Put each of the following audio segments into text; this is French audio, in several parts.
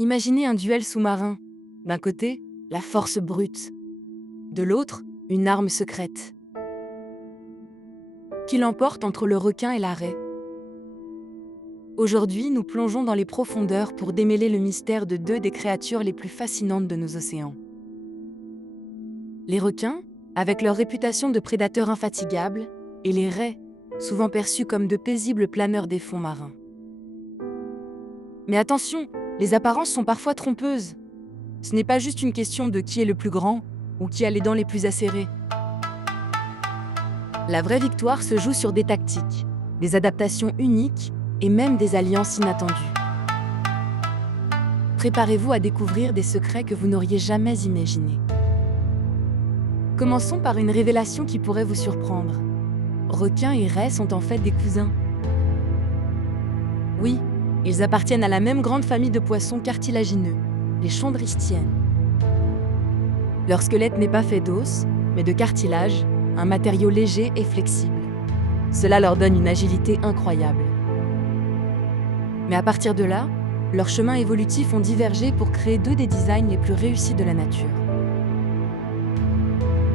Imaginez un duel sous-marin. D'un côté, la force brute. De l'autre, une arme secrète. Qui l'emporte entre le requin et la raie? Aujourd'hui, nous plongeons dans les profondeurs pour démêler le mystère de deux des créatures les plus fascinantes de nos océans. Les requins, avec leur réputation de prédateurs infatigables, et les raies, souvent perçus comme de paisibles planeurs des fonds marins. Mais attention, les apparences sont parfois trompeuses. Ce n'est pas juste une question de qui est le plus grand ou qui a les dents les plus acérées. La vraie victoire se joue sur des tactiques, des adaptations uniques et même des alliances inattendues. Préparez-vous à découvrir des secrets que vous n'auriez jamais imaginés. Commençons par une révélation qui pourrait vous surprendre. Requins et raies sont en fait des cousins. Oui, ils appartiennent à la même grande famille de poissons cartilagineux, les chondristiennes. Leur squelette n'est pas fait d'os, mais de cartilage, un matériau léger et flexible. Cela leur donne une agilité incroyable. Mais à partir de là, leurs chemins évolutifs ont divergé pour créer deux des designs les plus réussis de la nature.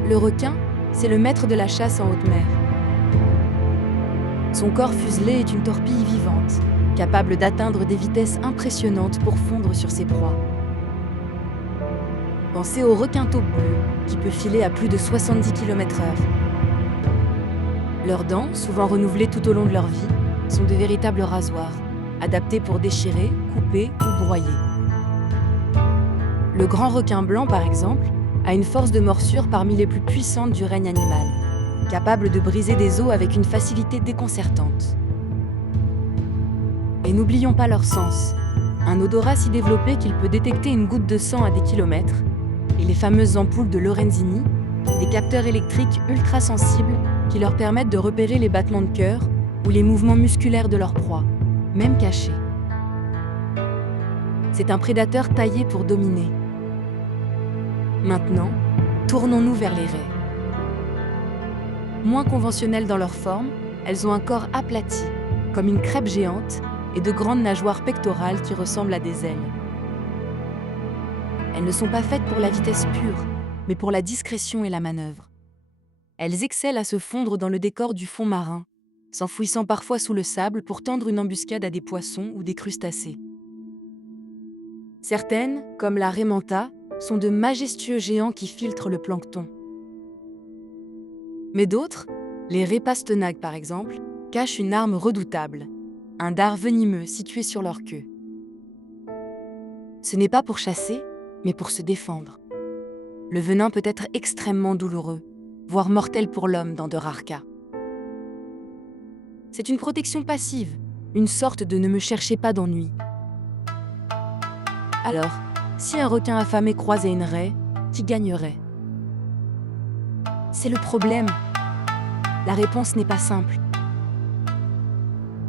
Le requin, c'est le maître de la chasse en haute mer. Son corps fuselé est une torpille vivante, capable d'atteindre des vitesses impressionnantes pour fondre sur ses proies. Pensez au requin taupe bleu, qui peut filer à plus de 70 km/h. Leurs dents, souvent renouvelées tout au long de leur vie, sont de véritables rasoirs, adaptés pour déchirer, couper ou broyer. Le grand requin blanc, par exemple, a une force de morsure parmi les plus puissantes du règne animal, capable de briser des os avec une facilité déconcertante. Et n'oublions pas leur sens, un odorat si développé qu'il peut détecter une goutte de sang à des kilomètres, et les fameuses ampoules de Lorenzini, des capteurs électriques ultra sensibles qui leur permettent de repérer les battements de cœur ou les mouvements musculaires de leur proie, même cachés. C'est un prédateur taillé pour dominer. Maintenant, tournons-nous vers les raies. Moins conventionnelles dans leur forme, elles ont un corps aplati, comme une crêpe géante, et de grandes nageoires pectorales qui ressemblent à des ailes. Elles ne sont pas faites pour la vitesse pure, mais pour la discrétion et la manœuvre. Elles excellent à se fondre dans le décor du fond marin, s'enfouissant parfois sous le sable pour tendre une embuscade à des poissons ou des crustacés. Certaines, comme la raie manta, sont de majestueux géants qui filtrent le plancton. Mais d'autres, les raies pastenagues par exemple, cachent une arme redoutable, un dard venimeux situé sur leur queue. Ce n'est pas pour chasser, mais pour se défendre. Le venin peut être extrêmement douloureux, voire mortel pour l'homme dans de rares cas. C'est une protection passive, une sorte de ne me cherchez pas d'ennui. Alors, si un requin affamé croisait une raie, qui gagnerait? C'est le problème. La réponse n'est pas simple.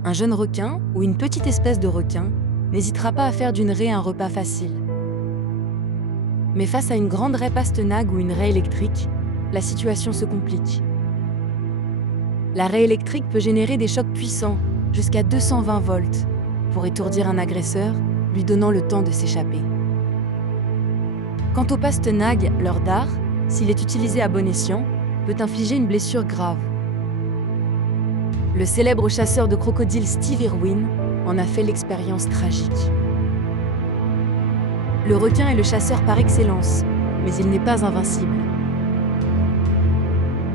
Un jeune requin ou une petite espèce de requin n'hésitera pas à faire d'une raie un repas facile. Mais face à une grande raie pastenague ou une raie électrique, la situation se complique. La raie électrique peut générer des chocs puissants, jusqu'à 220 volts, pour étourdir un agresseur, lui donnant le temps de s'échapper. Quant au pastenague, leur dard, s'il est utilisé à bon escient, peut infliger une blessure grave. Le célèbre chasseur de crocodiles Steve Irwin en a fait l'expérience tragique. Le requin est le chasseur par excellence, mais il n'est pas invincible.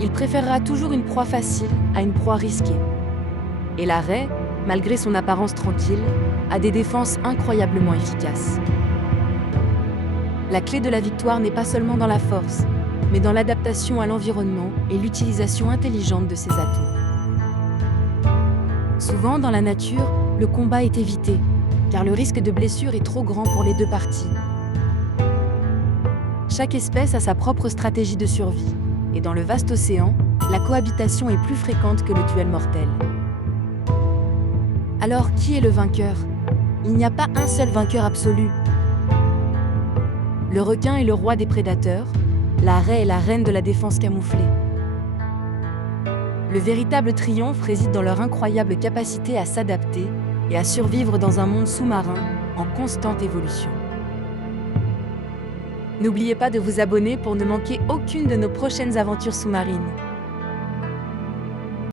Il préférera toujours une proie facile à une proie risquée. Et la raie, malgré son apparence tranquille, a des défenses incroyablement efficaces. La clé de la victoire n'est pas seulement dans la force, mais dans l'adaptation à l'environnement et l'utilisation intelligente de ses atouts. Souvent, dans la nature, le combat est évité, car le risque de blessure est trop grand pour les deux parties. Chaque espèce a sa propre stratégie de survie, et dans le vaste océan, la cohabitation est plus fréquente que le duel mortel. Alors, qui est le vainqueur? Il n'y a pas un seul vainqueur absolu. Le requin est le roi des prédateurs, la raie est la reine de la défense camouflée. Le véritable triomphe réside dans leur incroyable capacité à s'adapter et à survivre dans un monde sous-marin en constante évolution. N'oubliez pas de vous abonner pour ne manquer aucune de nos prochaines aventures sous-marines.